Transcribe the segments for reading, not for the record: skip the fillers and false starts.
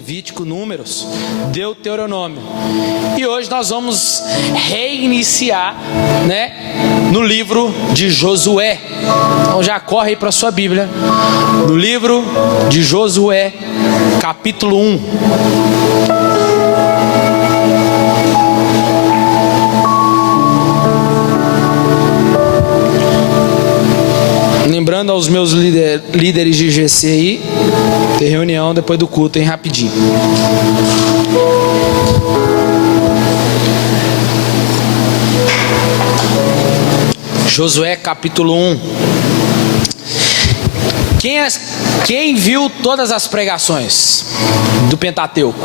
Levítico, Números, Deuteronômio. E hoje nós vamos reiniciar, no livro de Josué. Então já corre aí para a sua Bíblia, no livro de Josué, capítulo 1. Lembrando aos meus líderes de GC aí, tem reunião depois do culto, hein, rapidinho. Josué capítulo 1. Quem viu todas as pregações do Pentateuco?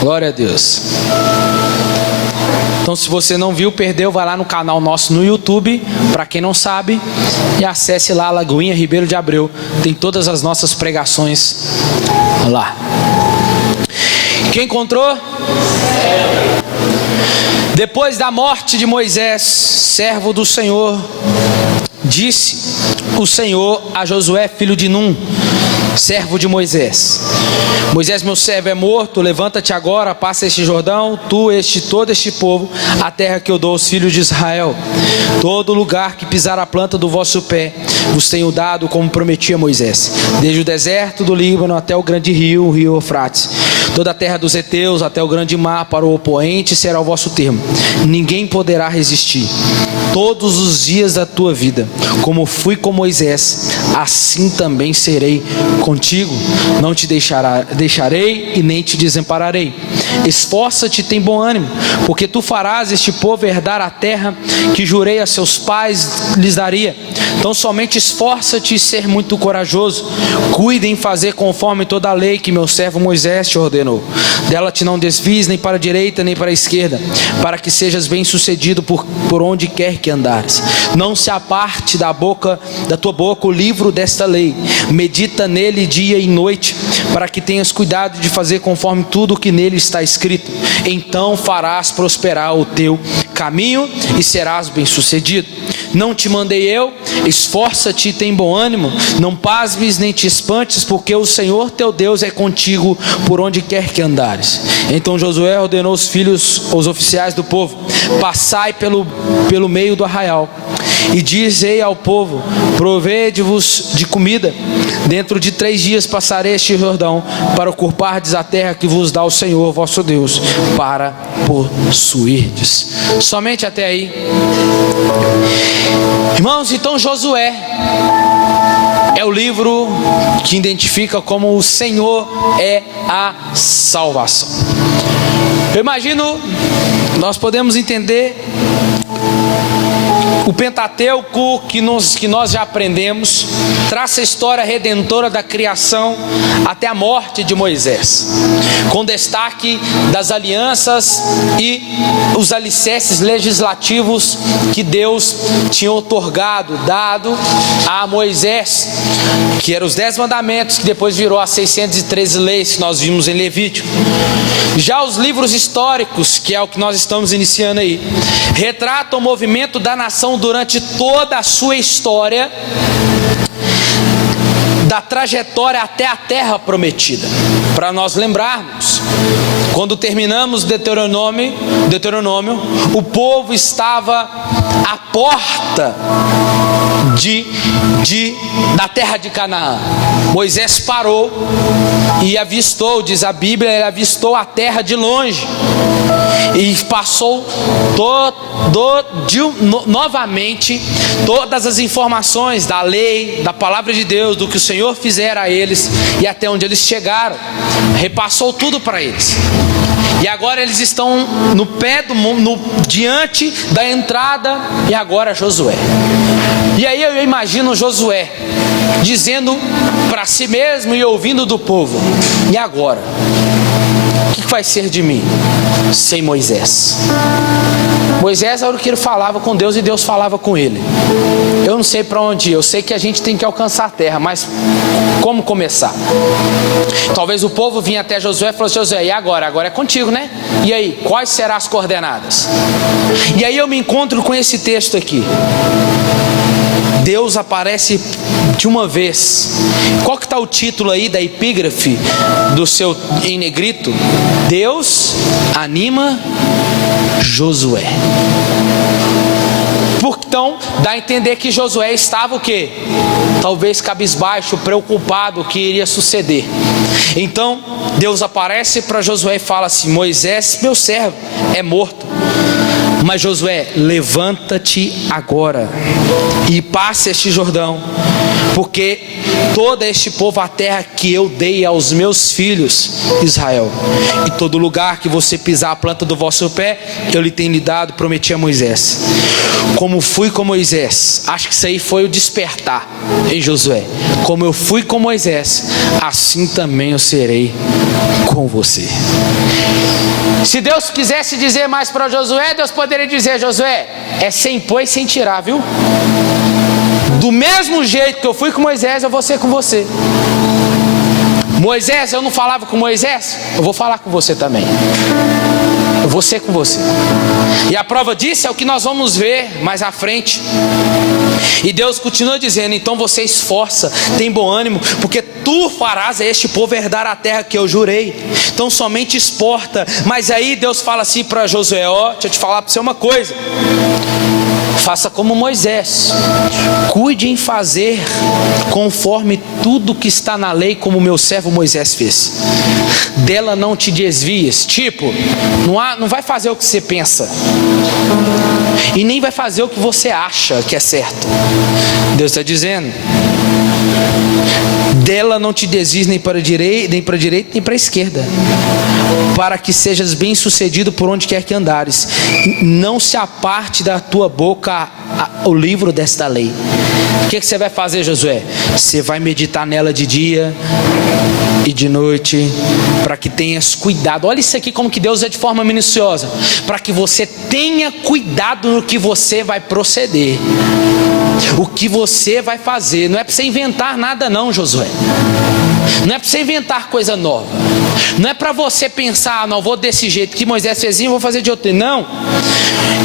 Glória a Deus. Então, se você não viu, perdeu, vai lá no canal nosso no YouTube, para quem não sabe, e acesse lá, Lagoinha Ribeiro de Abreu, tem todas as nossas pregações lá. Quem encontrou? Depois da morte de Moisés, servo do Senhor, disse o Senhor a Josué, filho de Num, servo de Moisés: Moisés, meu servo, é morto. Levanta-te agora, passa este Jordão, tu, todo este povo, a terra que eu dou aos filhos de Israel. Todo lugar que pisar a planta do vosso pé vos tenho dado, como prometi a Moisés, desde o deserto do Líbano até o grande rio, o rio Eufrates. Toda a terra dos heteus até o grande mar, para o oponente será o vosso termo. Ninguém poderá resistir todos os dias da tua vida. Como fui com Moisés, assim também serei contigo. Não te deixarei e nem te desampararei. Esforça-te e tem bom ânimo, porque tu farás este povo herdar a terra que jurei a seus pais lhes daria. Então somente esforça-te e ser muito corajoso. Cuide em fazer conforme toda a lei que meu servo Moisés te ordenou. Dela te não desvies nem para a direita nem para a esquerda, para que sejas bem sucedido por onde quer que andares. Não se aparte da tua boca o livro desta lei. Medita nele dia e noite, para que tenhas cuidado de fazer conforme tudo o que nele está escrito. Então farás prosperar o teu caminho e serás bem sucedido. Não te mandei eu? Esforça-te e tem bom ânimo. Não pasmes nem te espantes, porque o Senhor teu Deus é contigo por onde quer que andares. Então Josué ordenou os oficiais do povo: passai pelo meio do arraial, e dizei ao povo: provede-vos de comida. Dentro de 3 dias passarei este Jordão, para ocupardes a terra que vos dá o Senhor vosso Deus, para possuirdes. Somente até aí. Irmãos, então Josué é o livro que identifica como o Senhor é a salvação. Eu imagino, nós podemos entender o Pentateuco que nós já aprendemos, traça a história redentora da criação até a morte de Moisés, com destaque das alianças e os alicerces legislativos que Deus tinha dado a Moisés, que eram os 10 mandamentos, que depois virou as 613 leis que nós vimos em Levítico. Já os livros históricos, que é o que nós estamos iniciando aí, retratam o movimento da nação durante toda a sua história, da trajetória até a terra prometida. Para nós lembrarmos, quando terminamos Deuteronômio, o povo estava à porta da terra de Canaã. Moisés parou e avistou, diz a Bíblia, ele avistou a terra de longe e passou novamente todas as informações da lei, da palavra de Deus, do que o Senhor fizera a eles e até onde eles chegaram. Repassou tudo para eles. E agora eles estão diante da entrada, e agora Josué. E aí eu imagino Josué dizendo para si mesmo e ouvindo do povo: e agora? O que vai ser de mim sem Moisés? Moisés era o que ele falava com Deus e Deus falava com ele. Eu não sei para onde ir, eu sei que a gente tem que alcançar a terra, mas como começar? Talvez o povo vinha até Josué e falou assim: Josué, e agora? Agora é contigo, né? E aí, quais serão as coordenadas? E aí eu me encontro com esse texto aqui. Deus aparece de uma vez. Qual que está o título aí da epígrafe do seu em negrito? Deus anima Josué. Então, dá a entender que Josué estava o quê? Talvez cabisbaixo, preocupado o que iria suceder. Então, Deus aparece para Josué e fala assim: Moisés, meu servo, é morto. Mas Josué, levanta-te agora e passe este Jordão, porque todo este povo, a terra que eu dei aos meus filhos Israel, e todo lugar que você pisar a planta do vosso pé, eu lhe tenho dado, prometi a Moisés. Como fui com Moisés, acho que isso aí foi o despertar em Josué. Como eu fui com Moisés, assim também eu serei com você. Se Deus quisesse dizer mais para Josué, Deus poderia dizer: Josué, é sem pôr e sem tirar, viu? Do mesmo jeito que eu fui com Moisés, eu vou ser com você. Moisés, eu não falava com Moisés, eu vou falar com você também. Eu vou ser com você. E a prova disso é o que nós vamos ver mais à frente. E Deus continua dizendo: então você esforça, tem bom ânimo, porque tu farás a este povo herdar a terra que eu jurei. Então somente exporta. Mas aí Deus fala assim para Josué: ó, deixa eu te falar para você uma coisa. Faça como Moisés, cuide em fazer conforme tudo que está na lei, como meu servo Moisés fez. Dela não te desvies. Tipo, não vai fazer o que você pensa, e nem vai fazer o que você acha que é certo. Deus está dizendo: dela não te desvies nem para a direita, nem para a esquerda, para que sejas bem sucedido por onde quer que andares. Não se aparte da tua boca o livro desta lei. O que você vai fazer, Josué? Você vai meditar nela de dia e de noite, para que tenhas cuidado. Olha isso aqui, como que Deus é de forma minuciosa, para que você tenha cuidado no que você vai proceder, o que você vai fazer. Não é para você inventar nada não, Josué. Não é para você inventar coisa nova. Não é para você pensar: não, vou desse jeito que Moisés fez, eu vou fazer de outro. Não.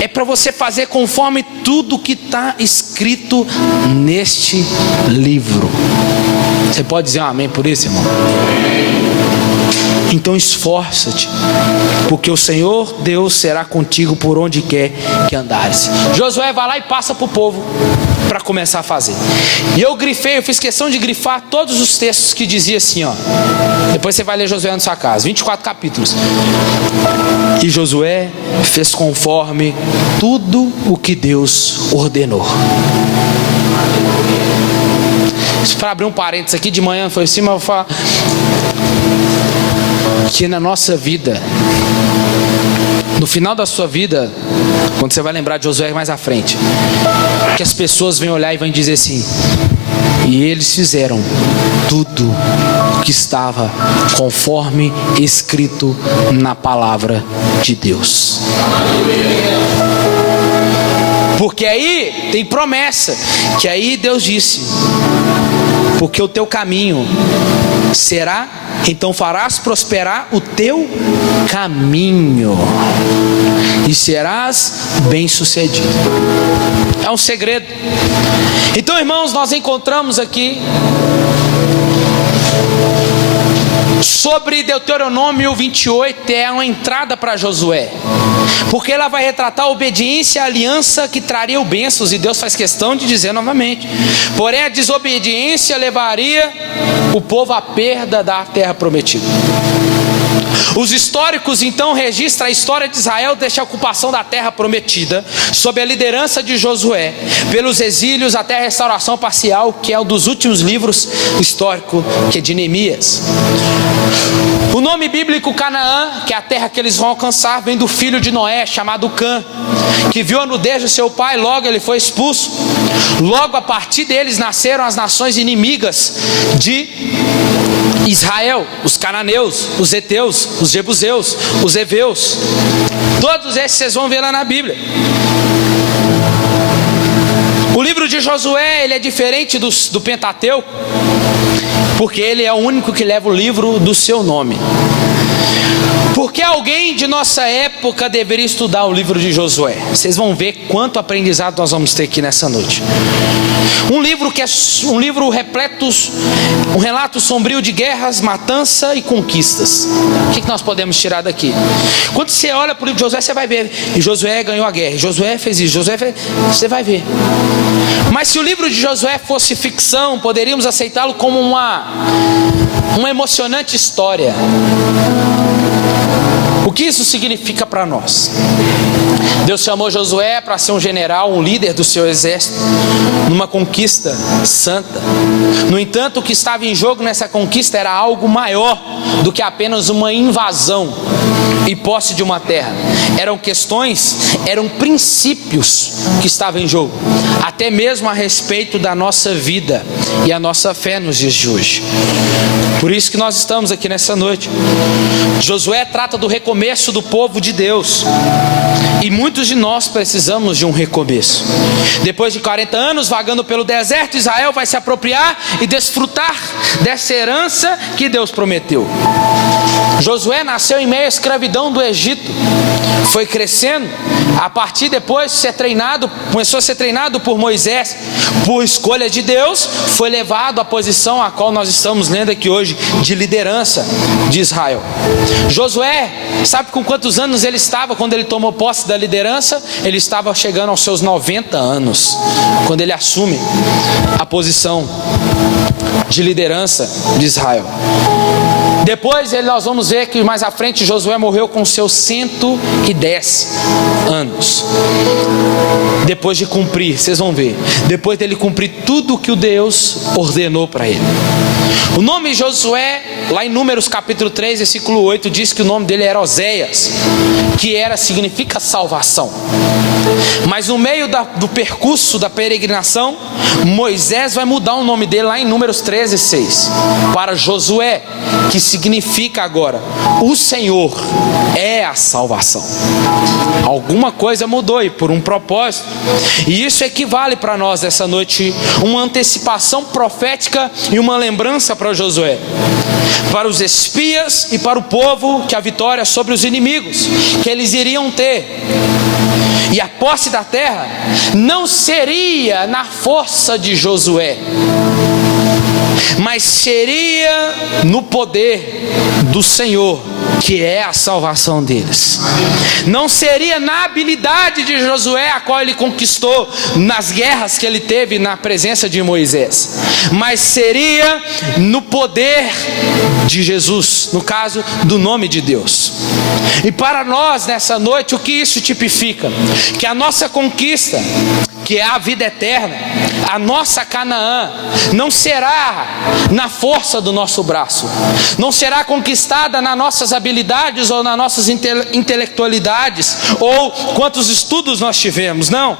É para você fazer conforme tudo que está escrito neste livro. Você pode dizer um amém por isso, irmão? Então esforça-te, porque o Senhor Deus será contigo por onde quer que andares. Josué vai lá e passa para o povo para começar a fazer. E eu fiz questão de grifar todos os textos que dizia assim, ó. Depois você vai ler Josué na sua casa, 24 capítulos. E Josué fez conforme tudo o que Deus ordenou. Para abrir um parênteses aqui, de manhã foi assim, mas eu vou falar que na nossa vida, no final da sua vida, quando você vai lembrar de Josué mais à frente, que as pessoas vêm olhar e vão dizer assim: e eles fizeram tudo o que estava conforme escrito na palavra de Deus. Porque aí tem promessa, que aí Deus disse: porque o teu caminho será, então farás prosperar o teu caminho e serás bem sucedido. É um segredo. Então, irmãos, nós encontramos aqui sobre Deuteronômio 28, é uma entrada para Josué, porque ela vai retratar a obediência à aliança que traria bênçãos, e Deus faz questão de dizer novamente: porém a desobediência levaria o povo à perda da terra prometida. Os históricos então registram a história de Israel desde a ocupação da terra prometida, sob a liderança de Josué, pelos exílios até a restauração parcial, que é um dos últimos livros históricos, que é de Neemias. O nome bíblico Canaã, que é a terra que eles vão alcançar, vem do filho de Noé, chamado Cã, que viu a nudez do seu pai, logo ele foi expulso. Logo a partir deles nasceram as nações inimigas de Israel: os cananeus, os heteus, os jebuseus, os heveus. Todos esses vocês vão ver lá na Bíblia. O livro de Josué, ele é diferente do Pentateuco, porque ele é o único que leva o livro do seu nome. Porque alguém de nossa época deveria estudar o livro de Josué. Vocês vão ver quanto aprendizado nós vamos ter aqui nessa noite. Um livro que é um livro repleto, um relato sombrio de guerras, matança e conquistas. O que nós podemos tirar daqui? Quando você olha para o livro de Josué, você vai ver, e Josué ganhou a guerra, Josué fez isso, você vai ver. Mas se o livro de Josué fosse ficção, poderíamos aceitá-lo como uma emocionante história. O que isso significa para nós? Deus chamou Josué para ser um general, um líder do seu exército, numa conquista santa. No entanto, o que estava em jogo nessa conquista era algo maior do que apenas uma invasão e posse de uma terra. Eram princípios que estavam em jogo, até mesmo a respeito da nossa vida e a nossa fé nos dias de hoje. Por isso que nós estamos aqui nessa noite. Josué trata do recomeço do povo de Deus. E muitos de nós precisamos de um recomeço. Depois de 40 anos vagando pelo deserto, Israel vai se apropriar e desfrutar dessa herança que Deus prometeu. Josué nasceu em meio à escravidão do Egito. Foi crescendo, a partir depois de ser treinado, começou a ser treinado por Moisés, por escolha de Deus, foi levado à posição a qual nós estamos lendo aqui hoje, de liderança de Israel. Josué, sabe com quantos anos ele estava quando ele tomou posse da liderança? Ele estava chegando aos seus 90 anos, quando ele assume a posição de liderança de Israel. Depois nós vamos ver que mais à frente Josué morreu com seus 110 anos. Depois de cumprir, vocês vão ver, depois dele cumprir tudo o que o Deus ordenou para ele. O nome Josué, lá em Números capítulo 3, versículo 8, diz que o nome dele era Oséias, que significa salvação. Mas no meio do percurso da peregrinação, Moisés vai mudar o nome dele lá em Números 13, 6 para Josué, que significa agora: o Senhor é a salvação. Alguma coisa mudou e por um propósito. E isso equivale para nós essa noite uma antecipação profética e uma lembrança para Josué, para os espias e para o povo, que a vitória sobre os inimigos que eles iriam ter. E a posse da terra não seria na força de Josué, mas seria no poder do Senhor, que é a salvação deles. Não seria na habilidade de Josué, a qual ele conquistou nas guerras que ele teve na presença de Moisés, mas seria no poder de Jesus, no caso do nome de Deus. E para nós nessa noite, o que isso tipifica? Que a nossa conquista, que é a vida eterna, a nossa Canaã, não será na força do nosso braço, não será conquistada nas nossas habilidades ou nas nossas intelectualidades, ou quantos estudos nós tivemos, não.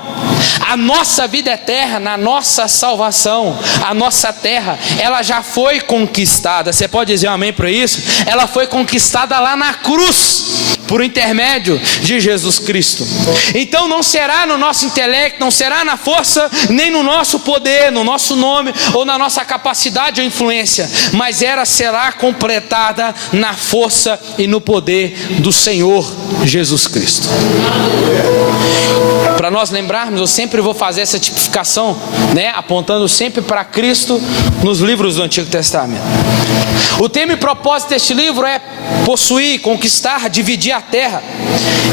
A nossa vida eterna, a nossa salvação, a nossa terra, ela já foi conquistada. Você pode dizer um amém para isso? Ela foi conquistada lá na cruz, por intermédio de Jesus Cristo. Então não será no nosso intelecto, não será na força, nem no nosso poder, no nosso nome ou na nossa capacidade ou influência, mas ela será completada na força e no poder do Senhor Jesus Cristo. Para nós lembrarmos, eu sempre vou fazer essa tipificação, apontando sempre para Cristo nos livros do Antigo Testamento. O tema e propósito deste livro é possuir, conquistar, dividir a terra.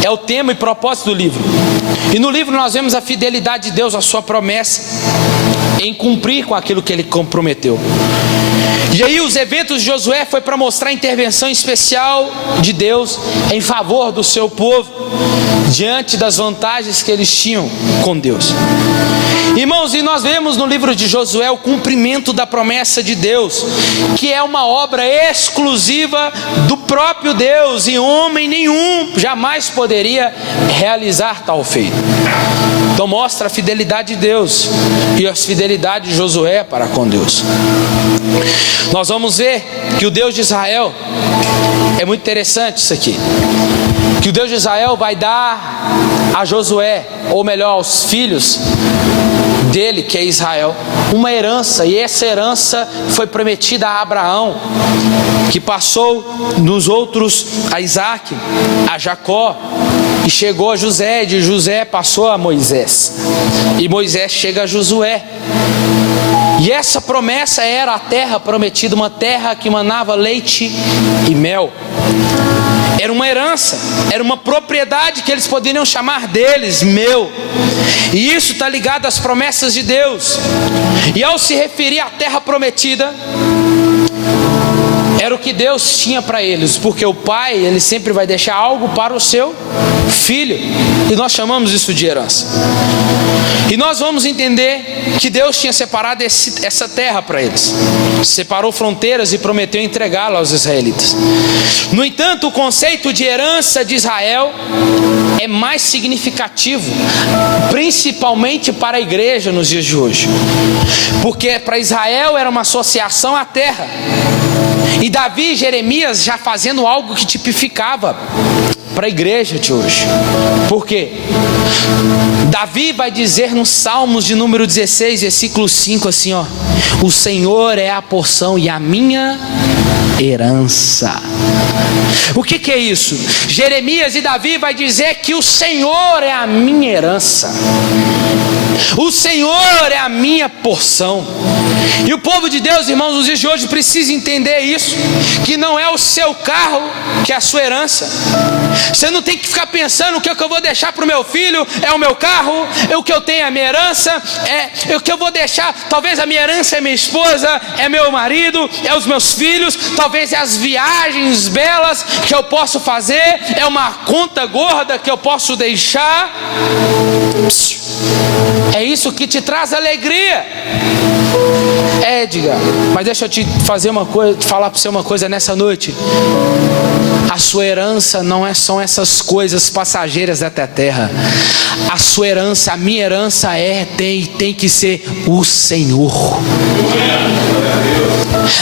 É o tema e propósito do livro. E no livro nós vemos a fidelidade de Deus à sua promessa em cumprir com aquilo que ele comprometeu. E aí os eventos de Josué foi para mostrar a intervenção especial de Deus em favor do seu povo, diante das vantagens que eles tinham com Deus. Irmãos, e nós vemos no livro de Josué o cumprimento da promessa de Deus, que é uma obra exclusiva do próprio Deus, e homem nenhum jamais poderia realizar tal feito. Então mostra a fidelidade de Deus e a fidelidade de Josué para com Deus. Nós vamos ver que o Deus de Israel, é muito interessante isso aqui, que o Deus de Israel vai dar a Josué, ou melhor, aos filhos dele, que é Israel, uma herança, e essa herança foi prometida a Abraão, que passou nos outros a Isaac, a Jacó, e chegou a José, e de José passou a Moisés, e Moisés chega a Josué. E essa promessa era a terra prometida, uma terra que manava leite e mel. Era uma herança, era uma propriedade que eles poderiam chamar deles, meu. E isso está ligado às promessas de Deus. E ao se referir à terra prometida, era o que Deus tinha para eles, porque o pai, ele sempre vai deixar algo para o seu filho, e nós chamamos isso de herança. E nós vamos entender que Deus tinha separado essa terra para eles, separou fronteiras e prometeu entregá-la aos israelitas. No entanto, o conceito de herança de Israel é mais significativo, principalmente para a igreja nos dias de hoje, porque para Israel era uma associação à terra, e Davi e Jeremias já fazendo algo que tipificava para a igreja de hoje. Por quê? Davi vai dizer nos Salmos de número 16, versículo 5 assim, ó: o Senhor é a porção e a minha herança. O que é isso? Jeremias e Davi vai dizer que o Senhor é a minha herança, o Senhor é a minha porção. E o povo de Deus, irmãos, nos dias de hoje precisa entender isso, que não é o seu carro que é a sua herança. Você não tem que ficar pensando: o que eu vou deixar para o meu filho é o meu carro, o que eu tenho é a minha herança, o que eu vou deixar, talvez a minha herança é minha esposa, é meu marido, é os meus filhos, talvez é as viagens belas que eu posso fazer, é uma conta gorda que eu posso deixar. É isso que te traz alegria, Edgar. Mas deixa eu te fazer uma coisa, falar para você uma coisa nessa noite. A sua herança não são essas coisas passageiras da terra. A sua herança, a minha herança tem que ser o Senhor.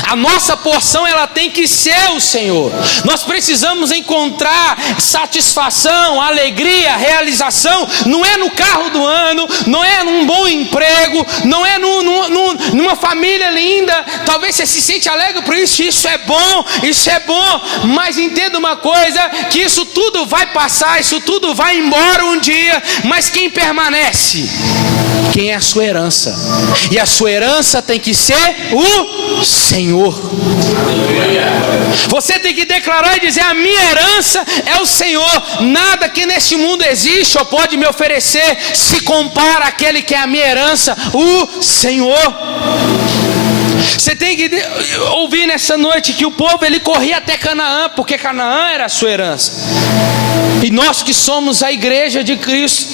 A nossa porção, ela tem que ser o Senhor. Nós precisamos encontrar satisfação, alegria, realização. Não é no carro do ano, não é num bom emprego, não é numa família linda. Talvez você se sente alegre por isso. Isso é bom, mas entenda uma coisa, que isso tudo vai passar, isso tudo vai embora um dia. Mas quem permanece? Quem é a sua herança? E a sua herança tem que ser o Senhor. Você tem que declarar e dizer: a minha herança é o Senhor. Nada que neste mundo existe ou pode me oferecer se compara àquele que é a minha herança, o Senhor. Você tem que ouvir nessa noite que o povo, ele corria até Canaã, porque Canaã era a sua herança. E nós que somos a igreja de Cristo,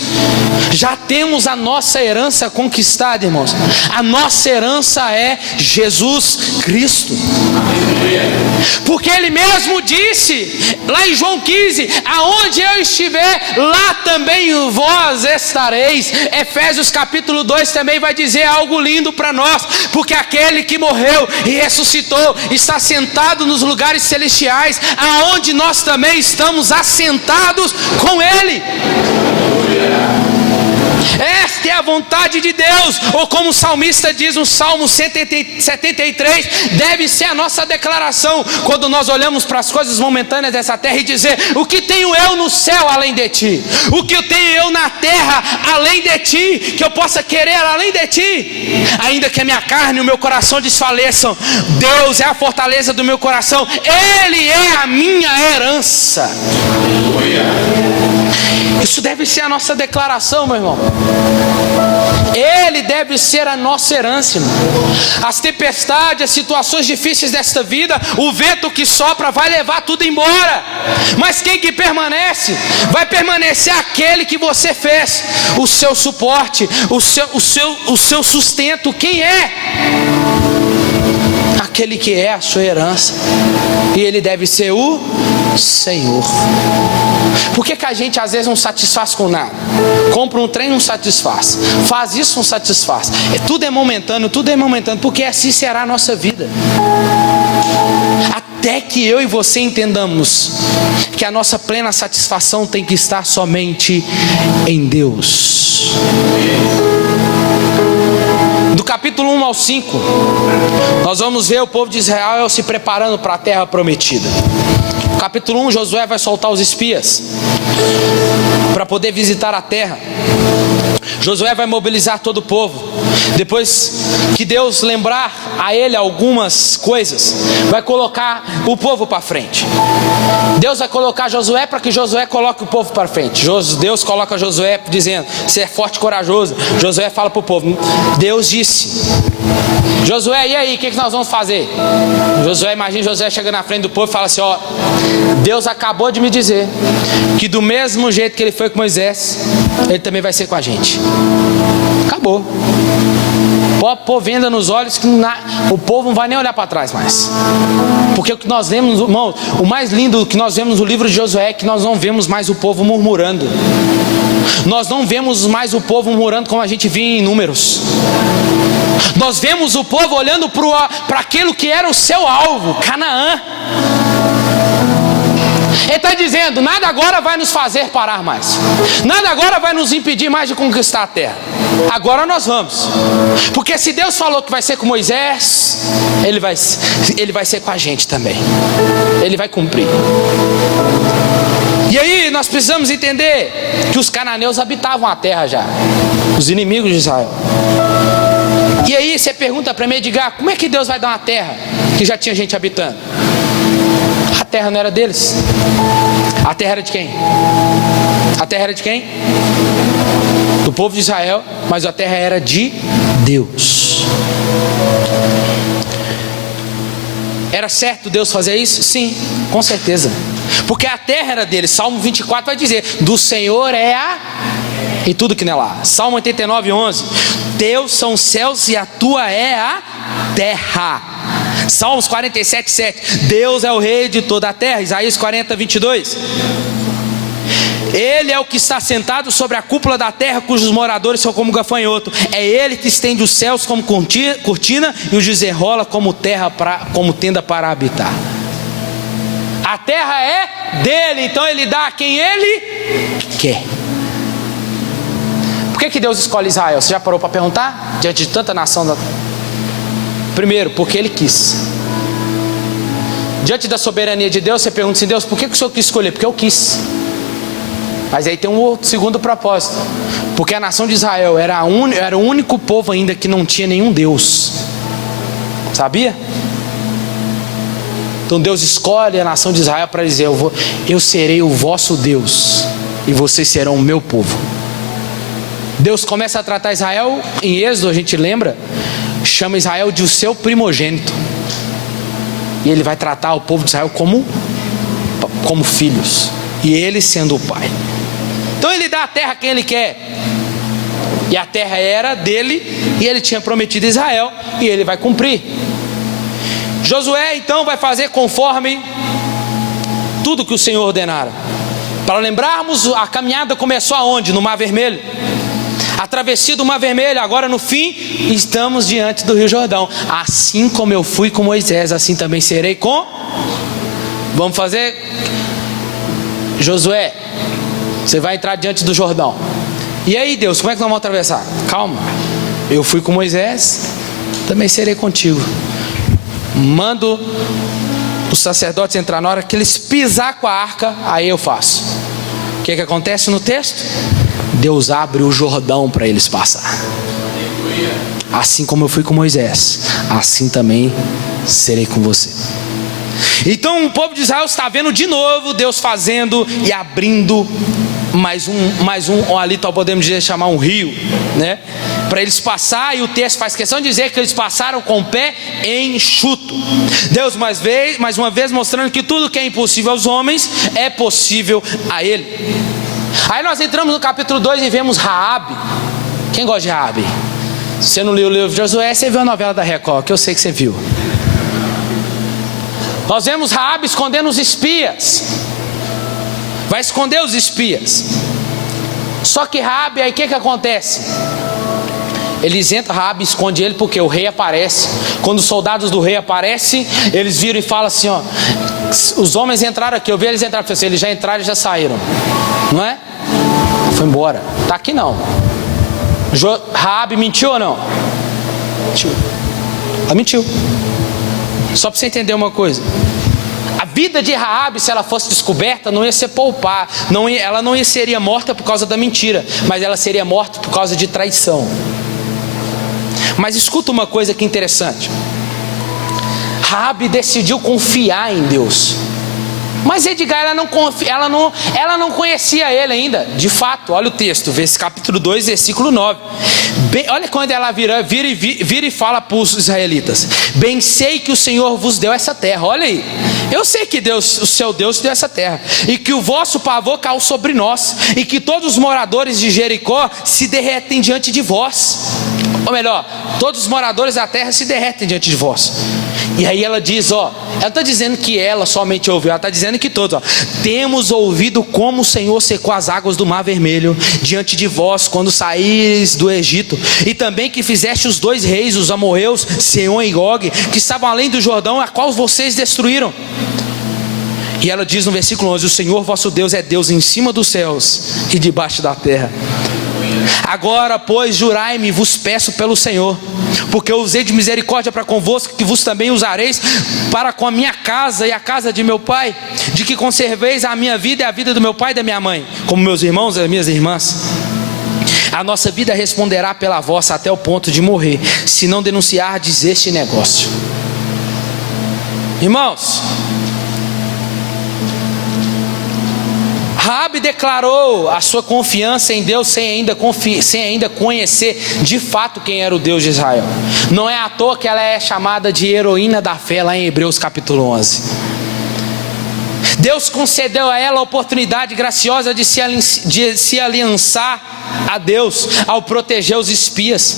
já temos a nossa herança conquistada, irmãos. A nossa herança é Jesus Cristo. Porque Ele mesmo disse, lá em João 15: aonde eu estiver, lá também vós estareis. Efésios capítulo 2 também vai dizer algo lindo para nós. Porque aquele que morreu e ressuscitou está sentado nos lugares celestiais, aonde nós também estamos assentados com Ele. Esta é a vontade de Deus, ou como o salmista diz no Salmo 73, deve ser a nossa declaração quando nós olhamos para as coisas momentâneas dessa terra e dizer: o que tenho eu no céu além de ti? O que eu tenho eu na terra além de ti? Que eu possa querer além de ti? Ainda que a minha carne e o meu coração desfaleçam, Deus é a fortaleza do meu coração, Ele é a minha herança. Isso deve ser a nossa declaração, meu irmão. Ele deve ser a nossa herança, irmão. As tempestades, as situações difíceis desta vida, o vento que sopra vai levar tudo embora. Mas quem que permanece? Vai permanecer aquele que você fez o seu suporte, o seu sustento. Quem é? Aquele que é a sua herança. E ele deve ser o Senhor. Por que a gente às vezes não satisfaz com nada? Compra um trem, não satisfaz. Faz isso, não satisfaz. Tudo é momentâneo, porque assim será a nossa vida. Até que eu e você entendamos que a nossa plena satisfação tem que estar somente em Deus. Do capítulo 1 ao 5, nós vamos ver o povo de Israel se preparando para a terra prometida. Capítulo 1, Josué vai soltar os espias para poder visitar a terra. Josué vai mobilizar todo o povo. Depois que Deus lembrar a ele algumas coisas, vai colocar o povo para frente. Deus vai colocar Josué para que Josué coloque o povo para frente. Deus coloca Josué dizendo: você é forte e corajoso. Josué fala para o povo: Deus disse. Josué, e aí, o que nós vamos fazer? Josué, imagina Josué chegando na frente do povo e fala assim: ó, Deus acabou de me dizer que do mesmo jeito que ele foi com Moisés, ele também vai ser com a gente. Acabou. Pode pôr venda nos olhos que o povo não vai nem olhar para trás mais. Porque o que nós vemos, irmão, o mais lindo que nós vemos no livro de Josué é que nós não vemos mais o povo murmurando. Nós não vemos mais o povo murmurando como a gente via em Números. Nós vemos o povo olhando para aquilo que era o seu alvo, Canaã. Ele está dizendo: nada agora vai nos fazer parar mais. Nada agora vai nos impedir mais de conquistar a terra. Agora nós vamos. Porque se Deus falou que vai ser com Moisés, Ele vai ser com a gente também. Ele vai cumprir. E aí nós precisamos entender que os cananeus habitavam a terra já, os inimigos de Israel. E aí você pergunta para mim, Edgar, como é que Deus vai dar uma terra que já tinha gente habitando? A terra não era deles. A terra era de quem? A terra era de quem? Do povo de Israel, mas a terra era de Deus. Era certo Deus fazer isso? Sim, com certeza. Porque a terra era dele. Salmo 24 vai dizer: do Senhor é a... e tudo que nela há. Salmo 89, 11: Teus são os céus e a tua é a terra. Salmos 47, 7: Deus é o rei de toda a terra. Isaías 40, 22: Ele é o que está sentado sobre a cúpula da terra, cujos moradores são como gafanhoto. É Ele que estende os céus como cortina e os desenrola como tenda para habitar. A terra é dele, então Ele dá a quem Ele quer. Por que Deus escolhe Israel? Você já parou para perguntar? Diante de tanta nação. Primeiro, porque Ele quis. Diante da soberania de Deus, você pergunta assim: Deus, por que o Senhor quis escolher? Porque eu quis. Mas aí tem um segundo propósito. Porque a nação de Israel era o único povo ainda que não tinha nenhum Deus. Sabia? Então Deus escolhe a nação de Israel para dizer: eu serei o vosso Deus e vocês serão o meu povo. Deus começa a tratar Israel em Êxodo, a gente lembra, chama Israel de o seu primogênito. E Ele vai tratar o povo de Israel como filhos, e Ele sendo o pai. Então Ele dá a terra a quem Ele quer. E a terra era dele, e Ele tinha prometido a Israel, e Ele vai cumprir. Josué então vai fazer conforme tudo que o Senhor ordenara. Para lembrarmos, a caminhada começou aonde? No Mar Vermelho. A travessia do Mar Vermelho, agora no fim, estamos diante do Rio Jordão. Assim como eu fui com Moisés, assim também serei com... Vamos fazer... Josué, você vai entrar diante do Jordão. E aí, Deus, como é que nós vamos atravessar? Calma, eu fui com Moisés, também serei contigo. Mando os sacerdotes entrar, na hora que eles pisar com a arca, aí eu faço. O que acontece no texto? Deus abre o Jordão para eles passar. Assim como eu fui com Moisés, assim também serei com você. Então o povo de Israel está vendo de novo Deus fazendo e abrindo mais um, ali podemos dizer, chamar um rio, né? Para eles passar, e o texto faz questão de dizer que eles passaram com o pé enxuto. Deus mais uma vez mostrando que tudo que é impossível aos homens é possível a Ele. Aí nós entramos no capítulo 2 e vemos Raabe. Quem gosta de Raabe? Se você não leu o livro de Josué, você viu a novela da Record, que eu sei que você viu. Nós vemos Raabe escondendo os espias. Vai esconder os espias. Só que Raabe, aí o que acontece? Eles entram, Raabe esconde ele porque o rei aparece. Quando os soldados do rei aparecem, eles viram e falam assim: ó, os homens entraram aqui. Eu vi eles entraram, assim, eles já entraram e já saíram. Não é? Foi embora. Tá aqui não. Raabe mentiu ou não? Mentiu. Ela mentiu. Só para você entender uma coisa, a vida de Raabe, se ela fosse descoberta, não ia ser poupar, ela não seria morta por causa da mentira, mas ela seria morta por causa de traição. Mas escuta uma coisa que interessante. Raabe decidiu confiar em Deus. Mas Edgar, ela não conhecia ele ainda. De fato, olha o texto, capítulo 2, versículo 9. Olha quando ela vira e fala para os israelitas: bem sei que o Senhor vos deu essa terra. Olha aí, eu sei que Deus, o seu Deus, deu essa terra, e que o vosso pavor caiu sobre nós, e que todos os moradores de Jericó se derretem diante de vós. Ou melhor, todos os moradores da terra se derretem diante de vós. E aí ela diz, ela está dizendo que ela somente ouviu, ela está dizendo que todos, temos ouvido como o Senhor secou as águas do Mar Vermelho diante de vós quando saíres do Egito, e também que fizeste os 2 reis, os amorreus, Seom e Og, que estavam além do Jordão, a qual vocês destruíram. E ela diz no versículo 11: o Senhor vosso Deus é Deus em cima dos céus e debaixo da terra. Agora, pois, jurai-me, vos peço pelo Senhor, porque eu usei de misericórdia para convosco, que vos também usareis para com a minha casa e a casa de meu pai, de que conserveis a minha vida e a vida do meu pai e da minha mãe, como meus irmãos e as minhas irmãs. A nossa vida responderá pela vossa até o ponto de morrer, se não denunciardes este negócio. Irmãos, Raabe declarou a sua confiança em Deus sem ainda conhecer de fato quem era o Deus de Israel. Não é à toa que ela é chamada de heroína da fé lá em Hebreus capítulo 11. Deus concedeu a ela a oportunidade graciosa de se aliançar a Deus ao proteger os espias.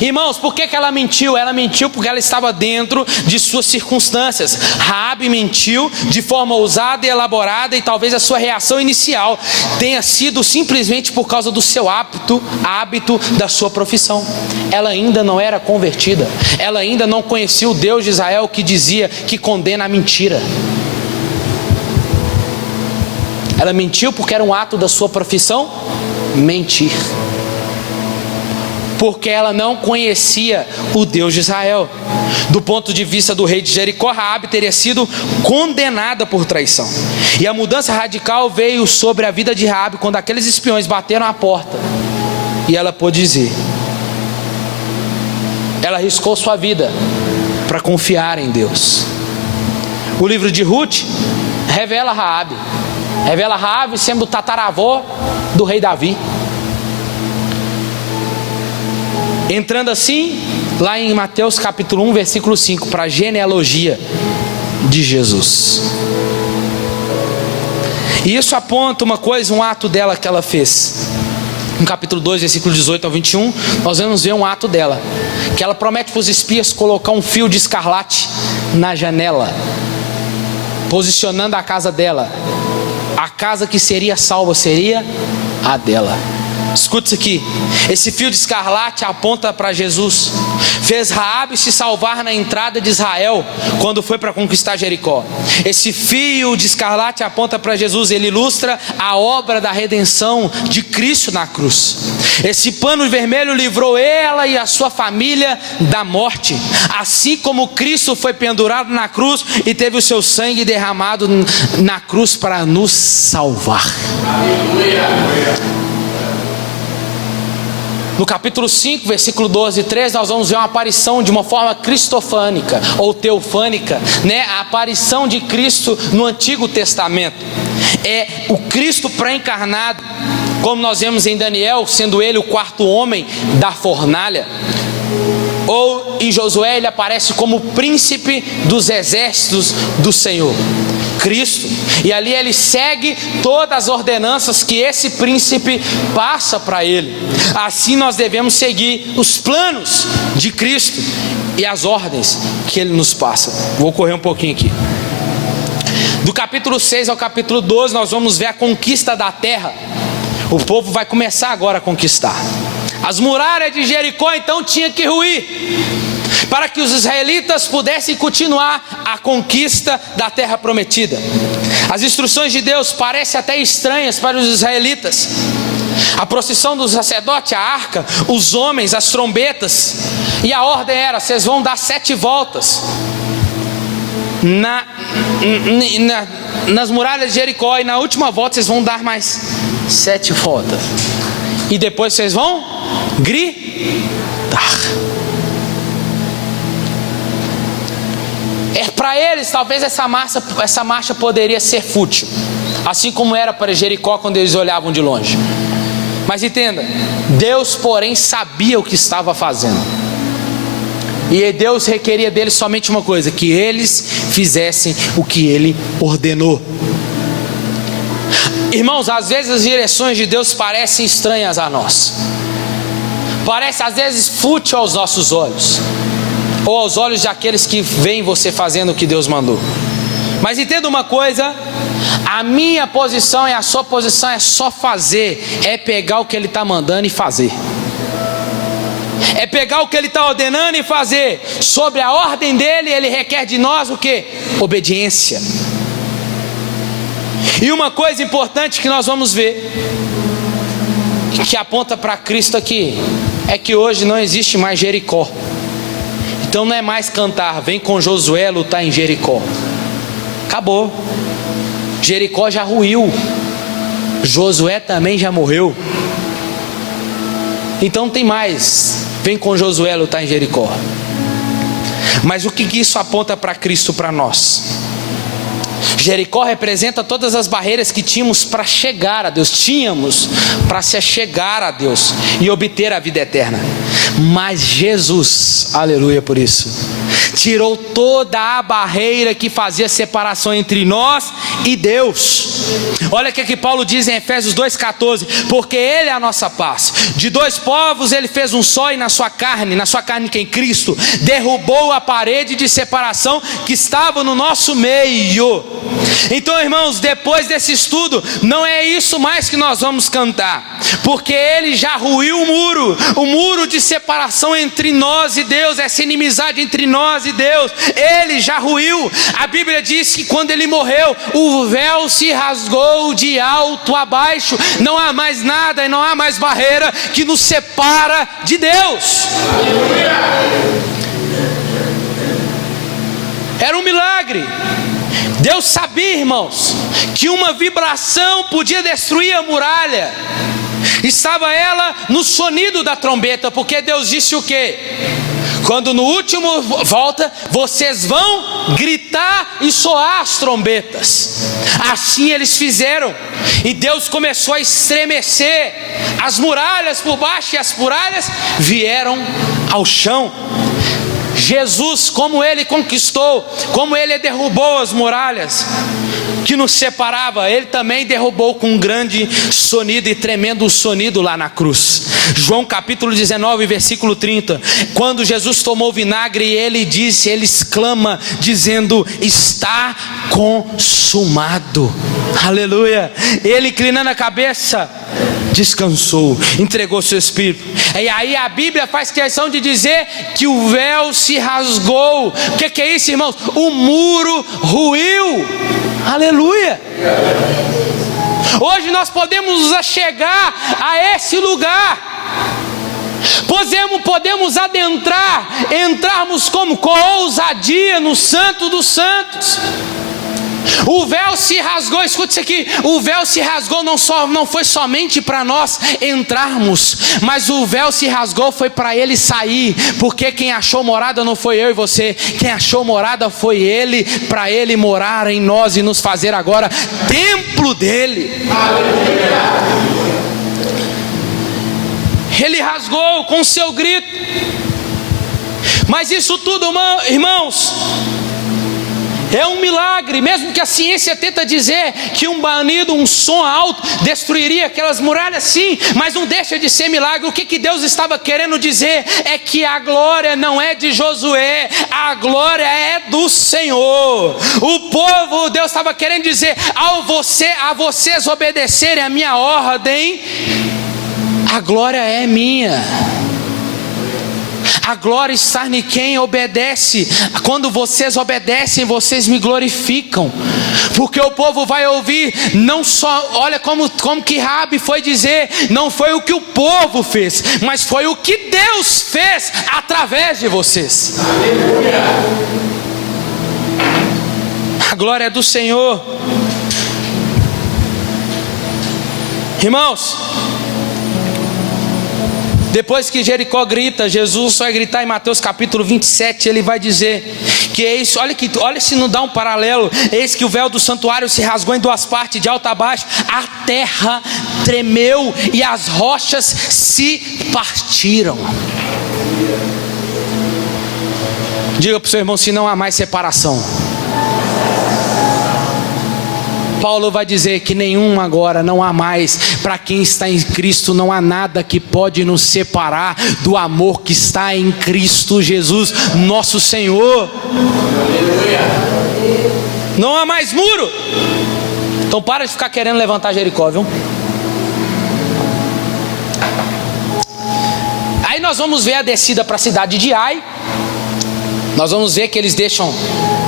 Irmãos, por que ela mentiu? Ela mentiu porque ela estava dentro de suas circunstâncias. Raabe mentiu de forma ousada e elaborada, e talvez a sua reação inicial tenha sido simplesmente por causa do seu hábito da sua profissão. Ela ainda não era convertida, ela ainda não conhecia o Deus de Israel, que dizia que condena a mentira. Ela mentiu porque era um ato da sua profissão mentir, porque ela não conhecia o Deus de Israel. Do ponto de vista do rei de Jericó, Raabe teria sido condenada por traição. E a mudança radical veio sobre a vida de Raabe quando aqueles espiões bateram à porta e ela pôde dizer. Ela arriscou sua vida para confiar em Deus. O livro de Ruth revela Raabe sendo tataravó do rei Davi. Entrando assim, lá em Mateus capítulo 1, versículo 5, para a genealogia de Jesus. E isso aponta uma coisa, um ato dela que ela fez. No capítulo 2, versículo 18 ao 21, nós vamos ver um ato dela, que ela promete para os espias colocar um fio de escarlate na janela, posicionando a casa dela. A casa que seria salva seria a dela. Escuta isso aqui. Esse fio de escarlate aponta para Jesus. Fez Raabe se salvar na entrada de Israel quando foi para conquistar Jericó. Esse fio de escarlate aponta para Jesus. Ele ilustra a obra da redenção de Cristo na cruz. Esse pano vermelho livrou ela e a sua família da morte, assim como Cristo foi pendurado na cruz e teve o seu sangue derramado na cruz para nos salvar. Aleluia. No capítulo 5, versículo 12 e 13, nós vamos ver uma aparição de uma forma cristofânica ou teofânica, né? A aparição de Cristo no Antigo Testamento. É o Cristo pré-encarnado, como nós vemos em Daniel, sendo ele o 4º homem da fornalha. Ou em Josué ele aparece como príncipe dos exércitos do Senhor, Cristo. E ali ele segue todas as ordenanças que esse príncipe passa para ele. Assim nós devemos seguir os planos de Cristo e as ordens que ele nos passa. Vou correr um pouquinho aqui. Do capítulo 6 ao capítulo 12 nós vamos ver a conquista da terra. O povo vai começar agora a conquistar. As muralhas de Jericó então tinham que ruir, para que os israelitas pudessem continuar a conquista da terra prometida. As instruções de Deus parecem até estranhas para os israelitas. A procissão do sacerdote, a arca, os homens, as trombetas. E a ordem era: vocês vão dar 7 voltas. nas muralhas de Jericó, e na última volta vocês vão dar mais 7 voltas, e depois vocês vão gritar. Para eles, talvez essa marcha poderia ser fútil, assim como era para Jericó quando eles olhavam de longe. Mas entenda, Deus porém sabia o que estava fazendo, e Deus requeria deles somente uma coisa: que eles fizessem o que Ele ordenou. Irmãos, às vezes as direções de Deus parecem estranhas a nós, parece às vezes fútil aos nossos olhos, ou aos olhos de aqueles que veem você fazendo o que Deus mandou. Mas entenda uma coisa: a minha posição e a sua posição é só fazer, é pegar o que Ele está mandando e fazer, é pegar o que Ele está ordenando e fazer. Sobre a ordem dEle, Ele requer de nós o que? Obediência. E uma coisa importante que nós vamos ver, que aponta para Cristo aqui, é que hoje não existe mais Jericó. Então não é mais cantar, vem com Josué lutar em Jericó. Acabou. Jericó já ruiu, Josué também já morreu. Então não tem mais, vem com Josué lutar em Jericó. Mas o que isso aponta para Cristo, para nós? Jericó representa todas as barreiras que tínhamos para chegar a Deus, para se chegar a Deus e obter a vida eterna. Mas Jesus, aleluia por isso, tirou toda a barreira que fazia separação entre nós e Deus. Olha o que Paulo diz em Efésios 2,14: porque Ele é a nossa paz, de 2 povos Ele fez um só, e na sua carne que em Cristo, derrubou a parede de separação que estava no nosso meio. Então, irmãos, depois desse estudo, não é isso mais que nós vamos cantar, porque Ele já ruiu o muro de separação entre nós e Deus, essa inimizade entre nós e Deus, Ele já ruiu. A Bíblia diz que quando Ele morreu, o véu se rasgou de alto a baixo, não há mais nada e não há mais barreira que nos separa de Deus. Era um milagre. Deus sabia, irmãos, que uma vibração podia destruir a muralha. Estava ela no sonido da trombeta, porque Deus disse o quê? Quando no último volta, vocês vão gritar e soar as trombetas. Assim eles fizeram, e Deus começou a estremecer as muralhas por baixo, e as muralhas vieram ao chão. Jesus, como Ele conquistou, como Ele derrubou as muralhas que nos separava, Ele também derrubou com um grande sonido e tremendo sonido lá na cruz. João capítulo 19, versículo 30, quando Jesus tomou vinagre, Ele exclama dizendo: está consumado. Aleluia. Ele, inclinando a cabeça, descansou, entregou seu espírito. E aí a Bíblia faz questão de dizer que o véu se rasgou. O que é isso, irmãos? O muro ruiu. Aleluia. Hoje nós podemos chegar a esse lugar. Podemos entrarmos como com ousadia no Santo dos Santos. O véu se rasgou, escuta isso aqui, o véu se rasgou não foi somente para nós entrarmos, mas o véu se rasgou foi para Ele sair, porque quem achou morada não foi eu e você, quem achou morada foi Ele, para Ele morar em nós e nos fazer agora templo dEle. Ele rasgou com o seu grito. Mas isso tudo, irmãos, é um milagre. Mesmo que a ciência tenta dizer que um banido, um som alto destruiria aquelas muralhas, sim, mas não deixa de ser milagre. O que Deus estava querendo dizer é que a glória não é de Josué, a glória é do Senhor. O povo, Deus estava querendo dizer: a vocês obedecerem a minha ordem, a glória é minha. A glória está em quem obedece. Quando vocês obedecem, vocês me glorificam, porque o povo vai ouvir. Não só, olha como que Rabi foi dizer, não foi o que o povo fez, mas foi o que Deus fez através de vocês. Aleluia. glória é do Senhor. Irmãos, depois que Jericó grita, Jesus vai gritar em Mateus capítulo 27, ele vai dizer que é isso, olha se não dá um paralelo, eis que o véu do santuário se rasgou em duas partes, de alto a baixo, a terra tremeu e as rochas se partiram. Diga para o seu irmão, se não há mais separação. Paulo vai dizer que nenhum agora, não há mais. Para quem está em Cristo, não há nada que pode nos separar do amor que está em Cristo Jesus, nosso Senhor. Não há mais muro. Então para de ficar querendo levantar Jericó, viu? Aí nós vamos ver a descida para a cidade de Ai. Nós vamos ver que eles deixam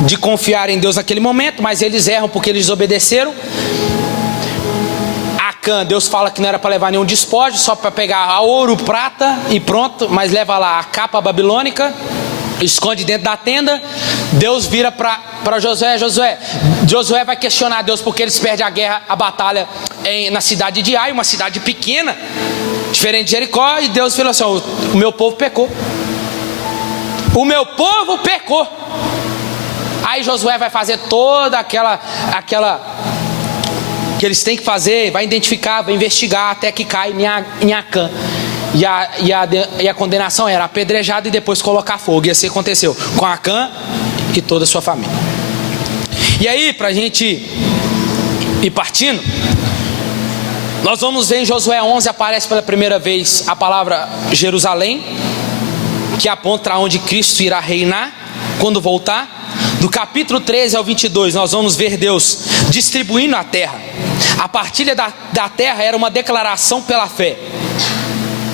de confiar em Deus naquele momento, mas eles erram porque eles desobedeceram. Acã, Deus fala que não era para levar nenhum despojo, só para pegar a ouro, prata e pronto, mas leva lá a capa babilônica, esconde dentro da tenda. Deus vira para Josué vai questionar Deus porque eles perdem a guerra, a batalha na cidade de Ai, uma cidade pequena, diferente de Jericó, e Deus falou assim: o meu povo pecou. O meu povo pecou. Aí Josué vai fazer toda aquela que eles têm que fazer, vai identificar, vai investigar até que cai em Acã. E a condenação era apedrejado e depois colocar fogo. E assim aconteceu com Acã e toda a sua família. E aí, para a gente ir partindo, nós vamos ver em Josué 11, aparece pela primeira vez a palavra Jerusalém, que aponta para onde Cristo irá reinar quando voltar. Do capítulo 13 ao 22, nós vamos ver Deus distribuindo a terra. A partilha da terra era uma declaração pela fé,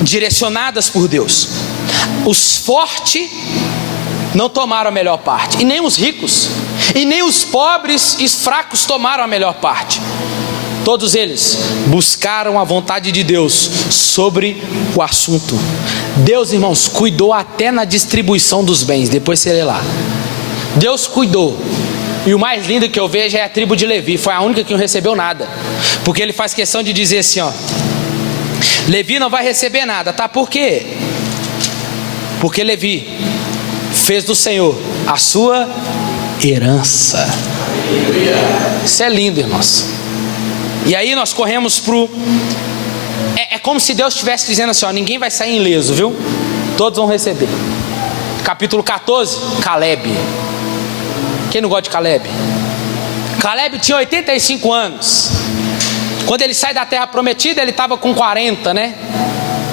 direcionadas por Deus. Os fortes não tomaram a melhor parte, e nem os ricos, e nem os pobres e fracos tomaram a melhor parte. Todos eles buscaram a vontade de Deus sobre o assunto. Deus, irmãos, cuidou até na distribuição dos bens. Depois você lê lá. Deus cuidou. E o mais lindo que eu vejo é a tribo de Levi. Foi a única que não recebeu nada. Porque ele faz questão de dizer assim, ó: Levi não vai receber nada, tá? Por quê? Porque Levi fez do Senhor a sua herança. Isso é lindo, irmãos. E aí nós corremos pro... É como se Deus estivesse dizendo assim, ó: ninguém vai sair ileso, viu? Todos vão receber. Capítulo 14, Caleb. Quem não gosta de Caleb? Caleb tinha 85 anos. Quando ele sai da terra prometida, ele estava com 40, né?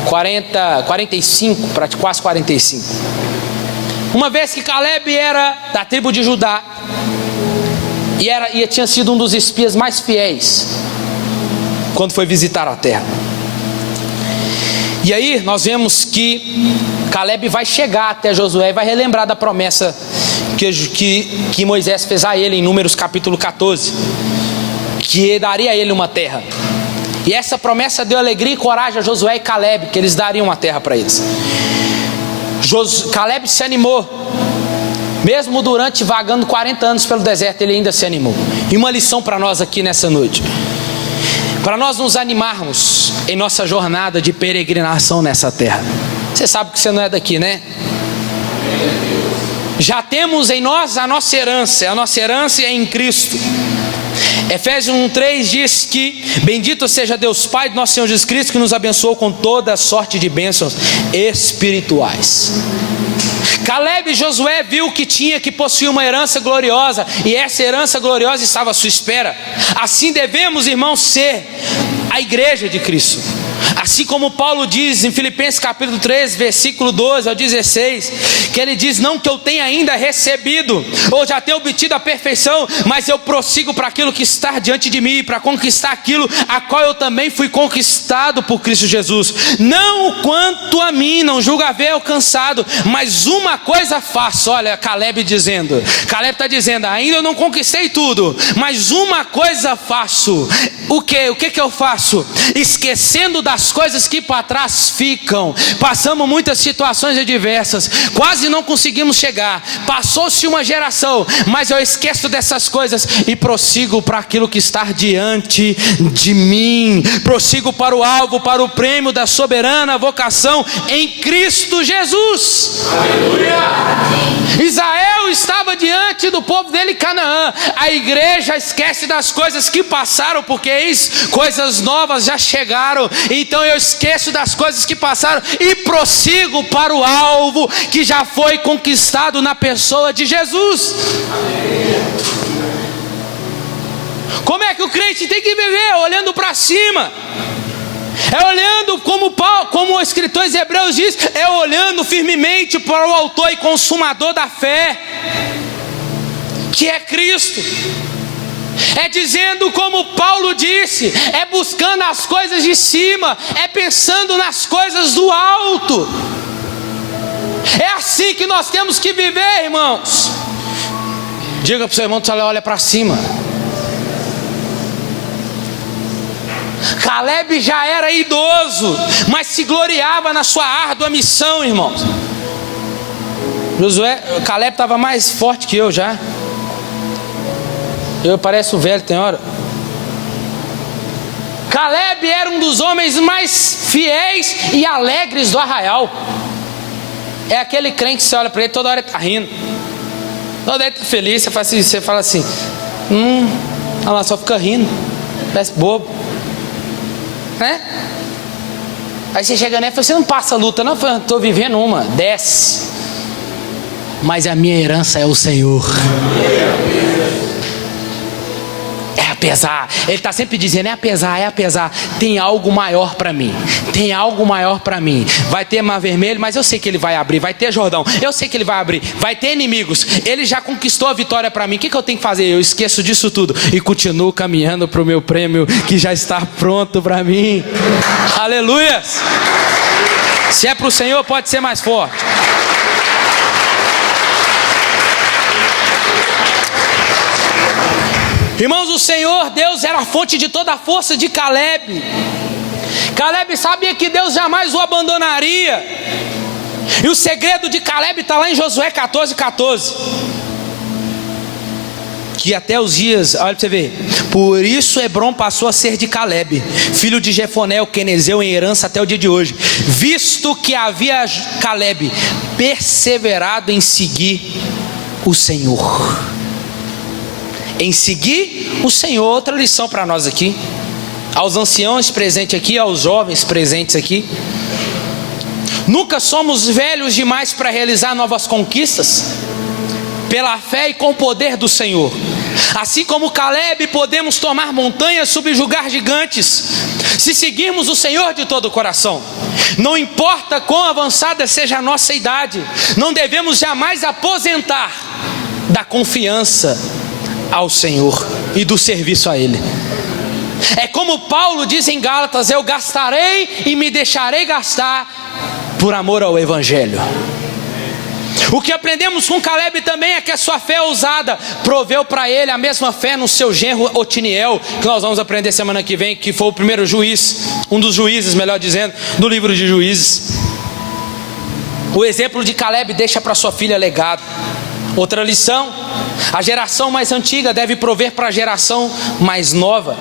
45, quase 45. Uma vez que Caleb era da tribo de Judá e tinha sido um dos espias mais fiéis quando foi visitar a terra. E aí nós vemos que Caleb vai chegar até Josué e vai relembrar da promessa que Moisés fez a ele em Números capítulo 14, que daria a ele uma terra. E essa promessa deu alegria e coragem a Josué e Caleb, que eles dariam uma terra para eles. Caleb se animou, mesmo durante vagando 40 anos pelo deserto, ele ainda se animou. E uma lição para nós aqui nessa noite, para nós nos animarmos em nossa jornada de peregrinação nessa terra. Você sabe que você não é daqui, né? Já temos em nós a nossa herança é em Cristo. Efésios 1:3 diz que bendito seja Deus Pai do nosso Senhor Jesus Cristo, que nos abençoou com toda sorte de bênçãos espirituais. Caleb e Josué viu que possuía uma herança gloriosa, e essa herança gloriosa estava à sua espera. Assim devemos, irmãos, ser a igreja de Cristo. Assim como Paulo diz em Filipenses capítulo 3, versículo 12 ao 16, que ele diz: não que eu tenha ainda recebido, ou já tenha obtido a perfeição, mas eu prossigo para aquilo que está diante de mim, para conquistar aquilo a qual eu também fui conquistado por Cristo Jesus. Não quanto a mim, não julgo haver alcançado, mas uma coisa faço. Olha, Caleb está dizendo, ainda eu não conquistei tudo, mas uma coisa faço. O que eu faço? Esquecendo das coisas que para trás ficam. Passamos muitas situações adversas, quase não conseguimos chegar. Passou-se uma geração, mas eu esqueço dessas coisas e prossigo para aquilo que está diante de mim. Prossigo para o alvo, para o prêmio da soberana vocação em Cristo Jesus. Aleluia! Israel estava diante do povo dele, Canaã. A igreja esquece das coisas que passaram, porque eis, coisas novas já chegaram. Então eu esqueço das coisas que passaram e prossigo para o alvo que já foi conquistado na pessoa de Jesus. Como é que o crente tem que viver? Olhando para cima. É olhando como o escritor de Hebreus diz, é olhando firmemente para o autor e consumador da fé, que é Cristo. É dizendo como Paulo disse, é buscando as coisas de cima, é pensando nas coisas do alto. É assim que nós temos que viver, irmãos. Diga para o seu irmão, olha para cima. Caleb já era idoso, mas se gloriava na sua árdua missão, irmãos. Caleb estava mais forte que eu já. Eu pareço velho, tem hora. Caleb era um dos homens mais fiéis e alegres do arraial. É aquele crente que você olha para ele, toda hora ele está rindo, toda hora ele está feliz. Você fala assim, olha lá, só fica rindo, parece bobo. Né? Aí você chega nele e fala, você não passa luta não? Eu estou vivendo uma, desce. Mas a minha herança é o Senhor. É apesar, ele está sempre dizendo, é apesar, tem algo maior para mim, vai ter Mar Vermelho, mas eu sei que ele vai abrir, vai ter Jordão, eu sei que ele vai abrir, vai ter inimigos, ele já conquistou a vitória para mim, o que eu tenho que fazer? Eu esqueço disso tudo e continuo caminhando para o meu prêmio que já está pronto para mim. Aleluia! Se é para o Senhor, pode ser mais forte. Irmãos, o Senhor Deus era a fonte de toda a força de Caleb. Caleb sabia que Deus jamais o abandonaria. E o segredo de Caleb está lá em Josué 14:14. Que até os dias, olha para você ver, por isso Hebrom passou a ser de Caleb, filho de Jefoné, o quenezeu, em herança até o dia de hoje, visto que havia Caleb perseverado em seguir o Senhor. Em seguir o Senhor. Outra lição para nós aqui, aos anciãos presentes aqui, aos jovens presentes aqui: nunca somos velhos demais para realizar novas conquistas, pela fé e com o poder do Senhor. Assim como Caleb, podemos tomar montanhas, subjugar gigantes, se seguirmos o Senhor de todo o coração. Não importa quão avançada seja a nossa idade, não devemos jamais aposentar da confiança ao Senhor e do serviço a Ele. É como Paulo diz em Gálatas, eu gastarei e me deixarei gastar por amor ao Evangelho. O que aprendemos com Caleb também é que a sua fé ousada proveu para ele a mesma fé no seu genro Otiniel, que nós vamos aprender semana que vem, que foi o primeiro juiz, um dos juízes, melhor dizendo, do livro de Juízes. O exemplo de Caleb deixa para sua filha legado. Outra lição: a geração mais antiga deve prover para a geração mais nova,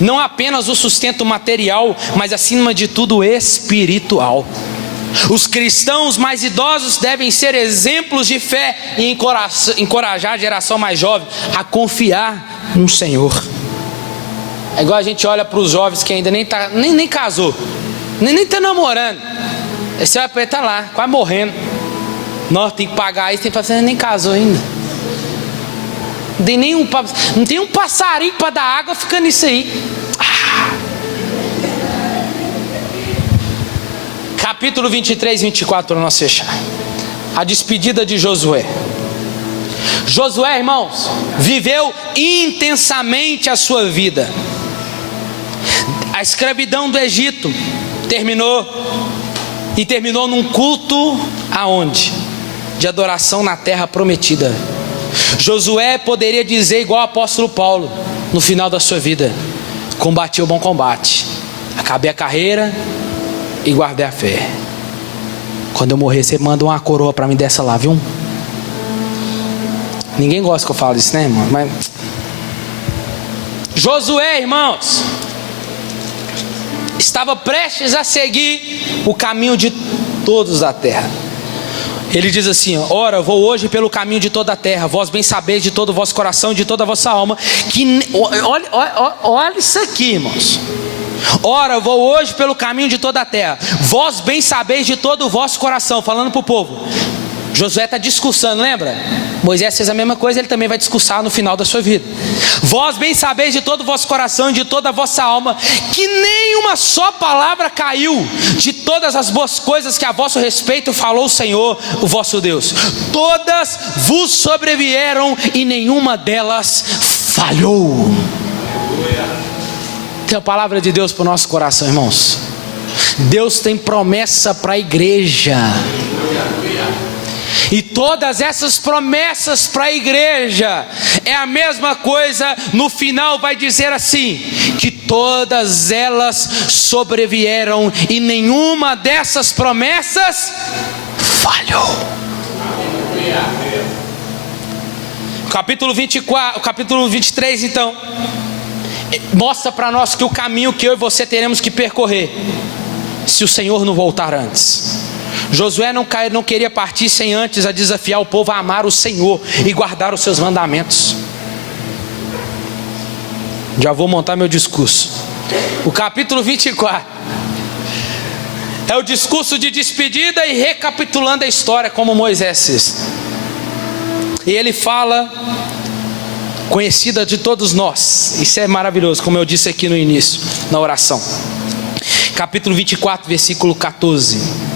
não apenas o sustento material, mas acima de tudo espiritual. Os cristãos mais idosos devem ser exemplos de fé e encorajar a geração mais jovem a confiar no Senhor. É igual a gente olha para os jovens que ainda nem casou, nem está namorando. Esse vai estar lá, quase morrendo. Nós tem que pagar isso, tem que fazer, nem casou ainda. Não tem um passarinho para dar água, fica nisso aí. Capítulo 23 e 24 para nós fechar. A despedida de Josué. Josué, irmãos, viveu intensamente a sua vida. A escravidão do Egito terminou, e terminou num culto aonde? De adoração na terra prometida. Josué poderia dizer igual o apóstolo Paulo no final da sua vida: combati o bom combate, Acabei a carreira e guardei a fé. Quando eu morrer, você manda uma coroa para mim dessa lá, viu? Ninguém gosta que eu falo isso, né, irmão? Mas Josué, irmãos, estava prestes a seguir o caminho de todos da terra. Ele diz assim: ora, vou hoje pelo caminho de toda a terra, vós bem sabeis de todo o vosso coração e de toda a vossa alma, que olha isso aqui, irmãos. Ora, vou hoje pelo caminho de toda a terra, vós bem sabeis de todo o vosso coração, falando para o povo. Josué está discursando, lembra? Moisés fez a mesma coisa, ele também vai discursar no final da sua vida. Vós bem sabeis de todo o vosso coração e de toda a vossa alma, que nenhuma só palavra caiu de todas as boas coisas que a vosso respeito falou o Senhor, o vosso Deus. Todas vos sobrevieram e nenhuma delas falhou. Tem a palavra de Deus para o nosso coração, irmãos. Deus tem promessa para a igreja. E todas essas promessas para a igreja é a mesma coisa. No final vai dizer assim: que todas elas sobrevieram e nenhuma dessas promessas falhou. Capítulo 24, capítulo 23 então mostra para nós que o caminho que eu e você teremos que percorrer, se o Senhor não voltar antes. Josué não queria partir sem antes a desafiar o povo a amar o Senhor e guardar os seus mandamentos. Já vou montar meu discurso. O capítulo 24 é o discurso de despedida e recapitulando a história como Moisés fez. E ele fala, conhecida de todos nós. Isso é maravilhoso, como eu disse aqui no início, na oração. Capítulo 24, versículo 14.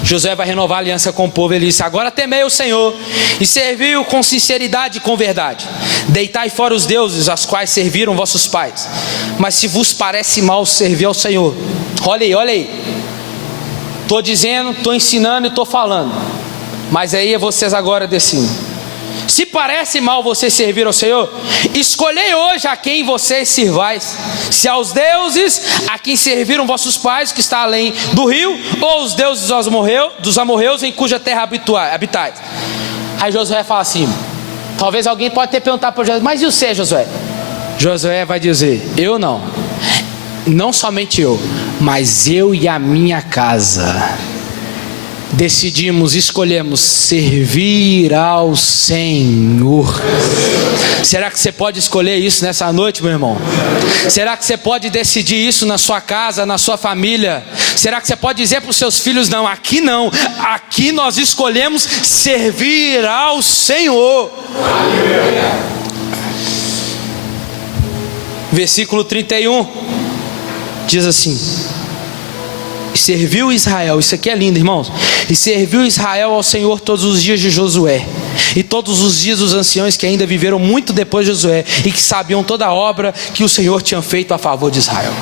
Josué vai renovar a aliança com o povo. Ele disse: agora temei o Senhor e serviu com sinceridade e com verdade. Deitai fora os deuses aos quais serviram vossos pais. Mas se vos parece mal servir ao Senhor, olha aí, estou dizendo, estou ensinando e estou falando, mas aí é vocês agora decidem. Se parece mal você servir ao Senhor, escolhei hoje a quem vocês sirvais: se aos deuses a quem serviram vossos pais, que está além do rio, ou os deuses dos amorreus em cuja terra habitais. Aí Josué fala assim, talvez alguém pode ter perguntado para Josué: mas e você, Josué? Josué vai dizer: eu não somente eu, mas eu e a minha casa escolhemos servir ao Senhor. Será que você pode escolher isso nessa noite, meu irmão? Será que você pode decidir isso na sua casa, na sua família? Será que você pode dizer para os seus filhos: não, aqui nós escolhemos servir ao Senhor? Versículo 31 diz assim: serviu Israel, isso aqui é lindo, irmãos. E serviu Israel ao Senhor todos os dias de Josué, e todos os dias dos anciãos que ainda viveram muito depois de Josué, e que sabiam toda a obra que o Senhor tinha feito a favor de Israel.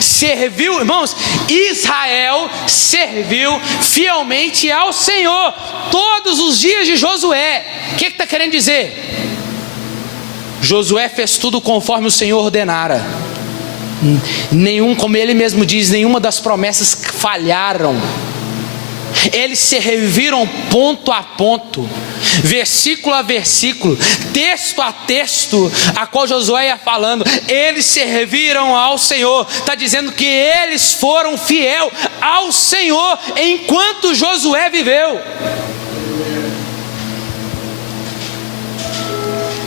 Serviu, irmãos, Israel serviu fielmente ao Senhor todos os dias de Josué. O que está querendo dizer? Josué fez tudo conforme o Senhor ordenara. Como ele mesmo diz, nenhuma das promessas falharam. Eles serviram ponto a ponto, versículo a versículo, texto a texto, a qual Josué ia falando. Eles serviram ao Senhor. Está dizendo que eles foram fiel ao Senhor enquanto Josué viveu.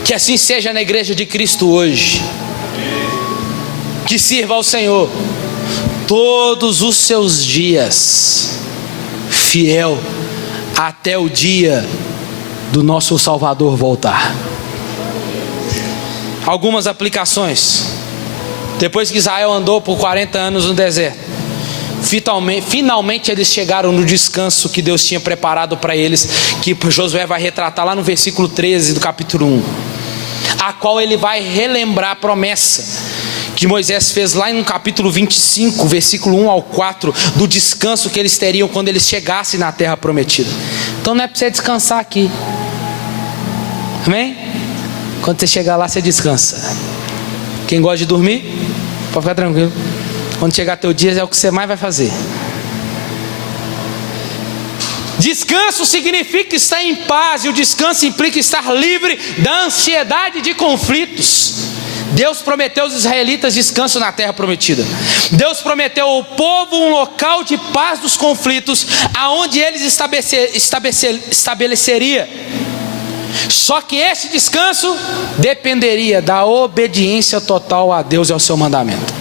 Que assim seja na igreja de Cristo hoje. Que sirva ao Senhor todos os seus dias, fiel até o dia do nosso Salvador voltar. Algumas aplicações. Depois que Israel andou por 40 anos no deserto, finalmente eles chegaram no descanso que Deus tinha preparado para eles, que Josué vai retratar lá no versículo 13 do capítulo 1, a qual ele vai relembrar a promessa que Moisés fez lá no capítulo 25, versículo 1 ao 4, do descanso que eles teriam quando eles chegassem na terra prometida. Então não é para você descansar aqui, amém? Quando você chegar lá, você descansa. Quem gosta de dormir, pode ficar tranquilo. Quando chegar teu dia, é o que você mais vai fazer. Descanso significa estar em paz, e o descanso implica estar livre da ansiedade de conflitos. Deus prometeu aos israelitas descanso na terra prometida. Deus prometeu ao povo um local de paz dos conflitos, aonde eles estabeleceria. Só que esse descanso dependeria da obediência total a Deus e ao seu mandamento.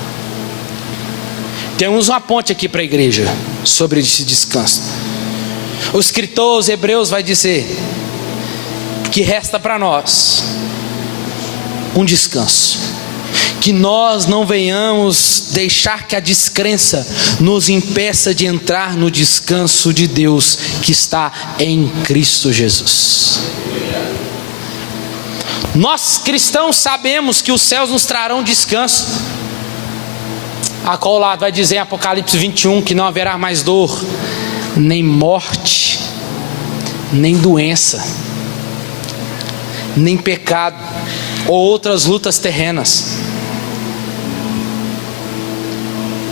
Temos uma ponte aqui para a igreja sobre esse descanso. O escritor aos Hebreus vai dizer que resta para nós um descanso, que nós não venhamos deixar que a descrença nos impeça de entrar no descanso de Deus que está em Cristo Jesus. Nós cristãos sabemos que os céus nos trarão descanso. A qual lado vai dizer em Apocalipse 21 que não haverá mais dor, nem morte, nem doença, nem pecado ou outras lutas terrenas,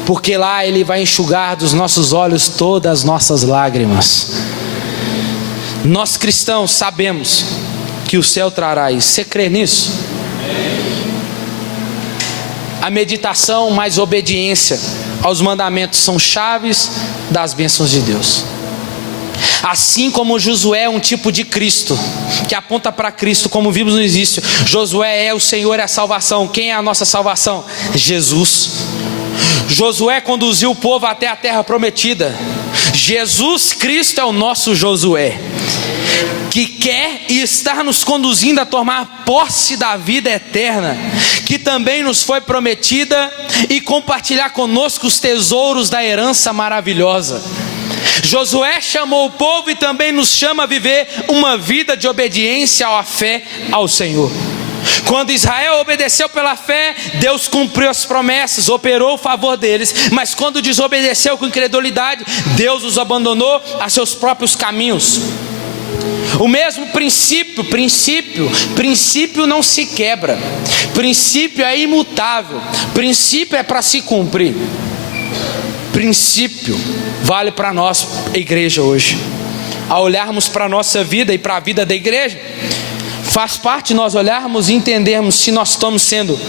porque lá Ele vai enxugar dos nossos olhos todas as nossas lágrimas. Nós cristãos sabemos que o céu trará isso. Você crê nisso? A meditação mais obediência aos mandamentos são chaves das bênçãos de Deus. Assim como Josué é um tipo de Cristo, que aponta para Cristo, como vimos no início. Josué é o Senhor, é a salvação. Quem é a nossa salvação? Jesus. Josué conduziu o povo até a terra prometida. Jesus Cristo é o nosso Josué, que quer e está nos conduzindo a tomar posse da vida eterna, que também nos foi prometida, e compartilhar conosco os tesouros da herança maravilhosa. Josué chamou o povo e também nos chama a viver uma vida de obediência à fé ao Senhor. Quando Israel obedeceu pela fé, Deus cumpriu as promessas, operou o favor deles. Mas quando desobedeceu com incredulidade, Deus os abandonou a seus próprios caminhos. O mesmo princípio não se quebra. Princípio é imutável. Princípio é para se cumprir. Princípio vale para nós, igreja, hoje. Ao olharmos para a nossa vida e para a vida da igreja, faz parte nós olharmos e entendermos se nós estamos sendo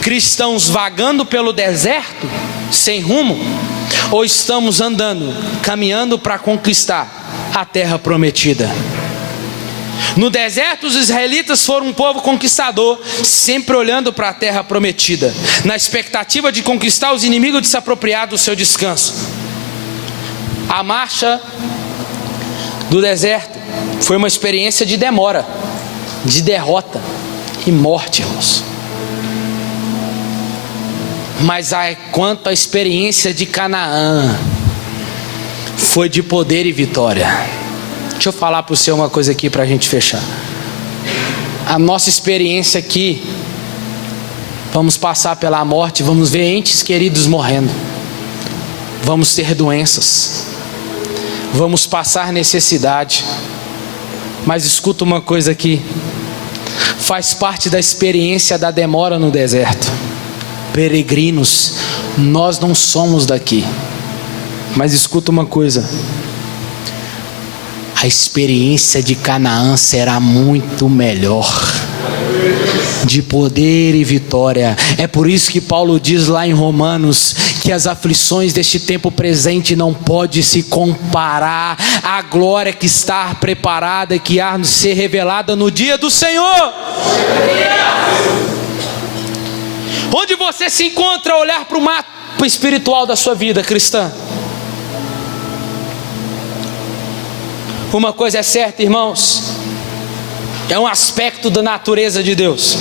cristãos vagando pelo deserto, sem rumo, ou estamos andando, caminhando para conquistar a terra prometida. No deserto, os israelitas foram um povo conquistador, sempre olhando para a terra prometida, na expectativa de conquistar os inimigos, de se apropriar do seu descanso. A marcha do deserto foi uma experiência de demora, de derrota e morte, irmãos. Mas quanto à experiência de Canaã, foi de poder e vitória. Deixa eu falar para você uma coisa aqui para a gente fechar. A nossa experiência aqui, vamos passar pela morte, vamos ver entes queridos morrendo, vamos ter doenças, vamos passar necessidade. Mas escuta uma coisa aqui, faz parte da experiência da demora no deserto. Peregrinos, nós não somos daqui. Mas escuta uma coisa, a experiência de Canaã será muito melhor, de poder e vitória. É por isso que Paulo diz lá em Romanos que as aflições deste tempo presente não pode se comparar à glória que está preparada e que há de ser revelada no dia do Senhor. Onde você se encontra a olhar para o mapa espiritual da sua vida cristã? Uma coisa é certa, irmãos, é um aspecto da natureza de Deus,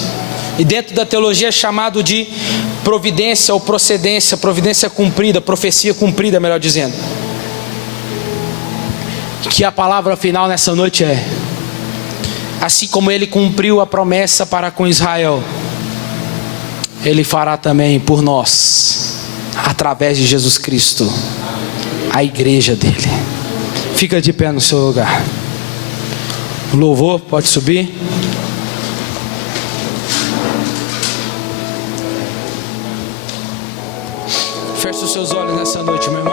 e dentro da teologia é chamado de providência ou procedência, providência cumprida, profecia cumprida, melhor dizendo. Que a palavra final nessa noite é: assim como Ele cumpriu a promessa para com Israel, Ele fará também por nós, através de Jesus Cristo, a igreja dele. Fica de pé no seu lugar. O louvor pode subir. Feche os seus olhos nessa noite, meu irmão.